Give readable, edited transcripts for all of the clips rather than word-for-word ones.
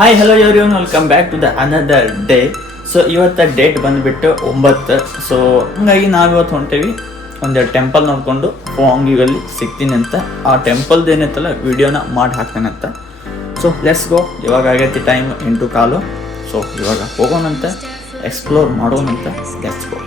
Hi hello everyone, welcome back to the another day. So ಇವತ್ತು date ಬಂದುಬಿಟ್ಟು 9. So ಹಂಗಾಗಿ ನಾವು ಇವತ್ತು ಹೊಂಟೇವಿ ಒಂದೆರಡು ಟೆಂಪಲ್ ನೋಡಿಕೊಂಡು ಹೋಂಗಿಗಲ್ಲಿ ಸಿಗ್ತೀನಿ ಅಂತ. ಆ ಟೆಂಪಲ್ದು ಏನೈತಲ್ಲ ವಿಡಿಯೋನ ಮಾಡಿ ಹಾಕ್ತಾನಂತ. So let's go. ಇವಾಗ ಆಗೈತಿ ಟೈಮ್ 8:15. ಸೊ ಇವಾಗ ಹೋಗೋಣಂತ, ಎಕ್ಸ್ಪ್ಲೋರ್ ಮಾಡೋಣಂತ. Let's go.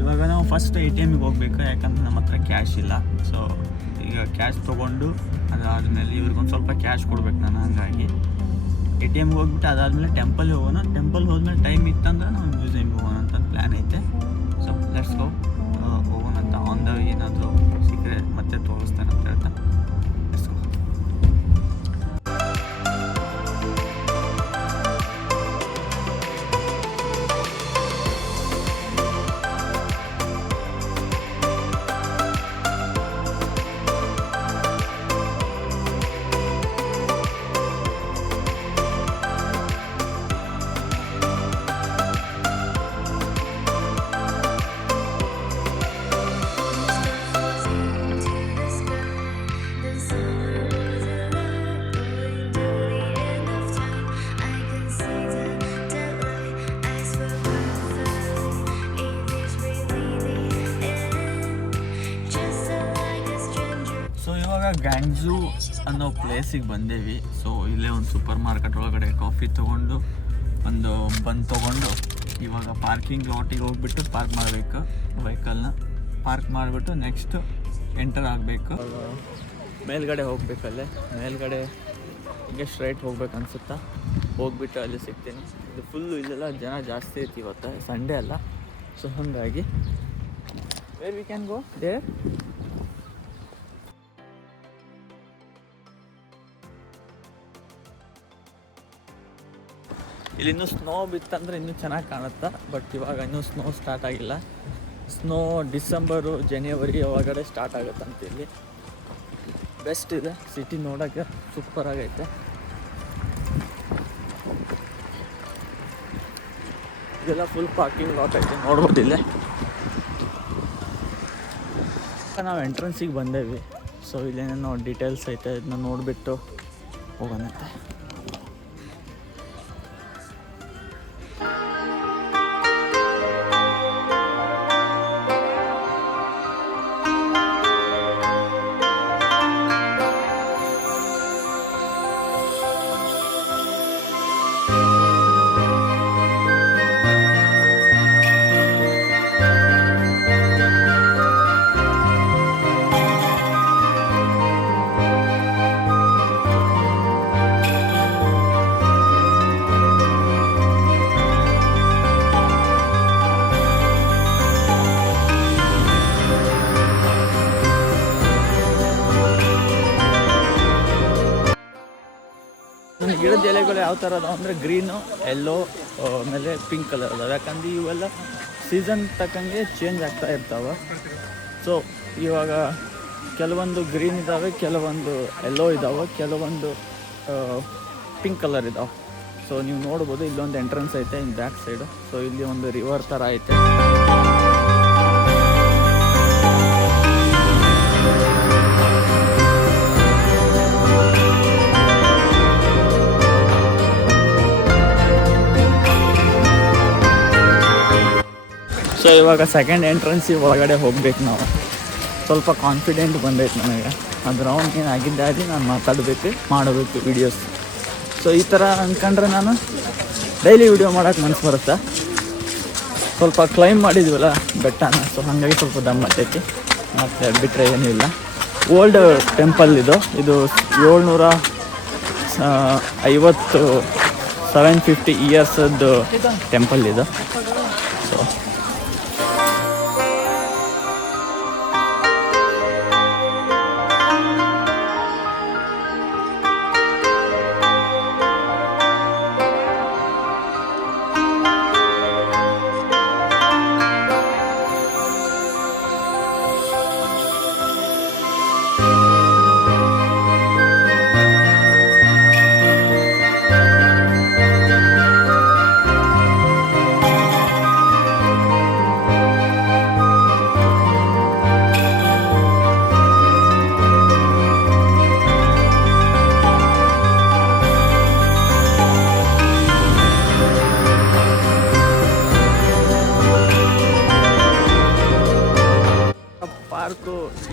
ಇವಾಗ ನಾವು ಫಸ್ಟ್ ATMಗೆ ಹೋಗ್ಬೇಕು, ಯಾಕಂದ್ರೆ ನಮ್ಮ ಹತ್ರ ಕ್ಯಾಶ್ ಇಲ್ಲ. ಸೊ ಈಗ ಕ್ಯಾಶ್ ತೊಗೊಂಡು ಅದಾದಮೇಲೆ ಇವ್ರಿಗೊಂದು ಸ್ವಲ್ಪ ಕ್ಯಾಶ್ ಕೊಡ್ಬೇಕು ನಾನು. ಹಂಗಾಗಿ ATMಗೆ ಹೋಗ್ಬಿಟ್ಟು ಅದಾದಮೇಲೆ ಟೆಂಪಲ್ಗೆ ಹೋಗೋಣ. ಟೆಂಪಲ್ ಹೋದ್ಮೇಲೆ ಟೈಮ್ ಇತ್ತಂದ್ರೆ ನಾವು ಮ್ಯೂಸಿಯಮ್ಗೆ ಹೋಗೋಣ ಅಂತ ಪ್ಲ್ಯಾನ್ ಐತೆ. ಸೊ ಲೆಟ್ಸ್ ಗೋ, ಹೋಗೋಣ ಅಂತ. ಆನ್ ದ ಏನಾದರೂ ಸಿಕ್ಕರೆ ಮತ್ತೆ ತೋರಿಸ್ತಾನೆ ಅಂತ ಹೇಳ್ತಾ ಲೆಟ್ಸ್ ಗೋ. ಗ್ಯಾಂಗ್ಝೂ ಅನ್ನೋ ಪ್ಲೇಸಿಗೆ ಬಂದೇವಿ. ಸೊ ಇಲ್ಲೇ ಒಂದು ಸೂಪರ್ ಮಾರ್ಕೆಟ್ ಒಳಗಡೆ ಕಾಫಿ ತೊಗೊಂಡು ಒಂದು ಬಂದು ತೊಗೊಂಡು ಇವಾಗ ಪಾರ್ಕಿಂಗ್ ಲಾಟಿಗೆ ಹೋಗ್ಬಿಟ್ಟು ಪಾರ್ಕ್ ಮಾಡಬೇಕು. ವೆಹಿಕಲ್ನ ಪಾರ್ಕ್ ಮಾಡಿಬಿಟ್ಟು ನೆಕ್ಸ್ಟ್ ಎಂಟರ್ ಆಗಬೇಕು. ಮೇಲ್ಗಡೆ ಹೋಗ್ಬೇಕಲ್ಲೇ, ಮೇಲ್ಗಡೆ ಹೀಗೆ ಸ್ಟ್ರೈಟ್ ಹೋಗ್ಬೇಕು ಅನ್ಸುತ್ತಾ. ಹೋಗ್ಬಿಟ್ಟು ಅಲ್ಲಿ ಸಿಗ್ತೀನಿ. ಇದು ಫುಲ್ಲು ಇಲ್ಲೆಲ್ಲ ಜನ ಜಾಸ್ತಿ ಐತಿ, ಇವತ್ತು ಸಂಡೇ ಅಲ್ಲ. ಸೊ ಹಾಗಾಗಿ where we can go there. ಇಲ್ಲಿ ಇನ್ನೂ ಸ್ನೋ ಬಿತ್ತಂದ್ರೆ ಇನ್ನೂ ಚೆನ್ನಾಗಿ ಕಾಣುತ್ತೆ. ಬಟ್ ಇವಾಗ ಇನ್ನೂ ಸ್ನೋ ಸ್ಟಾರ್ಟ್ ಆಗಿಲ್ಲ. ಸ್ನೋ ಡಿಸೆಂಬರು ಜನವರಿ ಒಳಗಡೆ ಸ್ಟಾರ್ಟ್ ಆಗುತ್ತಂತ. ಇಲ್ಲಿ ಬೆಸ್ಟ್ ಇದೆ, ಸಿಟಿ ನೋಡೋಕ್ಕೆ ಸೂಪರ್ ಆಗೈತೆ. ಇದೆಲ್ಲ ಫುಲ್ ಪಾರ್ಕಿಂಗ್ ಲಾಟ್ ಐತೆ, ನೋಡ್ಬೋದಿಲ್ಲ. ನಾವು ಎಂಟ್ರೆನ್ಸಿಗೆ ಬಂದೇವಿ. ಸೊ ಇಲ್ಲೇನೇನೋ ಡೀಟೇಲ್ಸ್ ಐತೆ, ಇದನ್ನ ನೋಡಿಬಿಟ್ಟು ಹೋಗೋಣಂತೆ. ಗಿಡದ ಎಲೆಗಳು ಯಾವ ಥರ ಅದಾವೆ ಅಂದರೆ ಗ್ರೀನು, ಯೆಲ್ಲೋ, ಆಮೇಲೆ ಪಿಂಕ್ ಕಲರ್ ಅದಾವೆ. ಯಾಕಂದ್ರೆ ಇವೆಲ್ಲ ಸೀಸನ್ ತಕ್ಕಂಗೆ ಚೇಂಜ್ ಆಗ್ತಾ ಇರ್ತಾವೆ. ಸೊ ಇವಾಗ ಕೆಲವೊಂದು ಗ್ರೀನ್ ಇದ್ದಾವೆ, ಕೆಲವೊಂದು ಯೆಲ್ಲೋ ಇದ್ದಾವೆ, ಕೆಲವೊಂದು ಪಿಂಕ್ ಕಲರ್ ಇದ್ದಾವೆ. ಸೊ ನೀವು ನೋಡ್ಬೋದು, ಇಲ್ಲೊಂದು ಎಂಟ್ರೆನ್ಸ್ ಐತೆ ಇನ್ ಬ್ಯಾಕ್ ಸೈಡು. ಸೊ ಇಲ್ಲಿ ಒಂದು ರಿವರ್ ಥರ ಐತೆ. ಸೊ ಇವಾಗ ಸೆಕೆಂಡ್ ಎಂಟ್ರೆನ್ಸಿಗೆ ಒಳಗಡೆ ಹೋಗ್ಬೇಕು ನಾವು. ಸ್ವಲ್ಪ ಕಾನ್ಫಿಡೆಂಟ್ ಬಂದೈತೆ ನನಗೆ. ಅದು ರೌಂಡ್ ಏನಾಗಿದ್ದಾಗಿ ನಾನು ಮಾತಾಡಬೇಕು, ಮಾಡಬೇಕು ವೀಡಿಯೋಸ್. ಸೊ ಈ ಥರ ಅಂದ್ಕೊಂಡ್ರೆ ನಾನು ಡೈಲಿ ವೀಡಿಯೋ ಮಾಡೋಕ್ಕೆ ಮನಸ್ಸು ಬರುತ್ತೆ. ಸ್ವಲ್ಪ ಕ್ಲೈಮ್ ಮಾಡಿದ್ವಲ್ಲ ಬೆಟ್ಟನ, ಸೊ ಹಾಗಾಗಿ ಸ್ವಲ್ಪ ದಮ್ ಹತ್ತೈತಿ. ಮತ್ತು ಬಿಟ್ಟರೆ ಏನೂ ಇಲ್ಲ. ಓಲ್ಡ್ ಟೆಂಪಲ್ ಇದು 750 ಇಯರ್ಸದ್ದು ಟೆಂಪಲ್ ಇದು. ಸೊ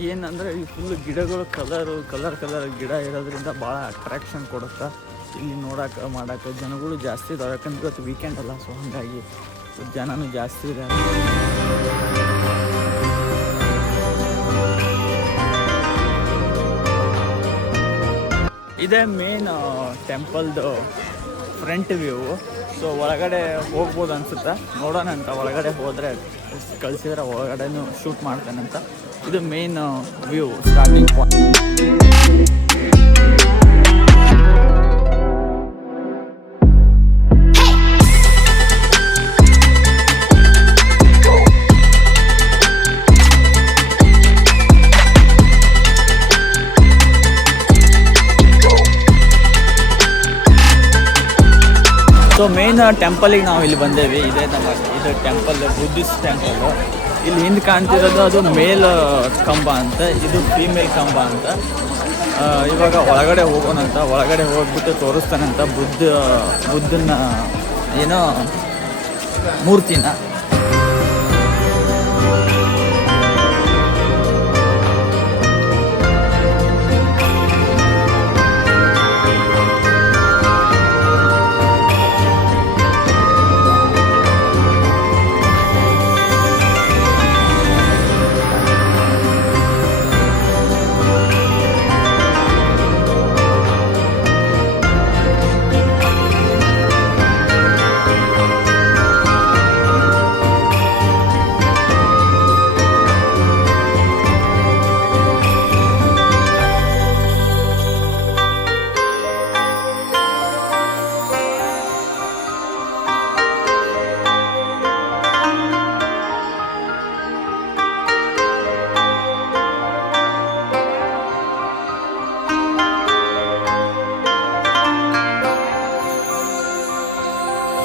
ಏನಂದರೆ ಈ ಫುಲ್ ಗಿಡಗಳು ಕಲರ್ ಗಿಡ ಇರೋದ್ರಿಂದ ಭಾಳ ಅಟ್ರಾಕ್ಷನ್ ಕೊಡುತ್ತೆ. ಇಲ್ಲಿ ಮಾಡೋಕೆ ಜನಗಳು ಜಾಸ್ತಿ ಇದಾವೆ, ಯಾಕಂದ್ರೆ ಇವತ್ತು ವೀಕೆಂಡ್ ಅಲ್ಲ, ಸೊ ಹಾಗಾಗಿ ಜನನೂ ಜಾಸ್ತಿ ಇದೆ. ಇದೇ ಮೇನ್ ಟೆಂಪಲ್ದು ಫ್ರಂಟ್ ವ್ಯೂ. ಸೊ ಒಳಗಡೆ ಹೋಗ್ಬೋದು ಅನ್ಸುತ್ತೆ, ನೋಡೋಣ ಅಂತ. ಒಳಗಡೆ ಹೋದರೆ ಕಳಿಸಿದ್ರೆ ಒಳಗಡೆನೂ ಶೂಟ್ ಮಾಡ್ತೇನೆ ಅಂತ. ಇದು main view, starting point. So main ಟೆಂಪಲಿಗೆ ನಾವು ಇಲ್ಲಿ ಬಂದೇವಿ. ಇದು ಟೆಂಪಲ್, ಬುದ್ಧಿಸ್ಟ್ ಟೆಂಪಲ್ಲು. ಇಲ್ಲಿ ಹಿಂದೆ ಕಾಣ್ತಿರೋದು ಅದು ಮೇಲ್ ಕಂಬ ಅಂತ, ಇದು ಫೀಮೇಲ್ ಕಂಬ ಅಂತ. ಇವಾಗ ಒಳಗಡೆ ಹೋಗೋಣಂತ. ಒಳಗಡೆ ಹೋಗ್ಬಿಟ್ಟು ತೋರಿಸ್ತಾನಂತ ಬುದ್ಧನ ಏನೋ ಮೂರ್ತಿನ.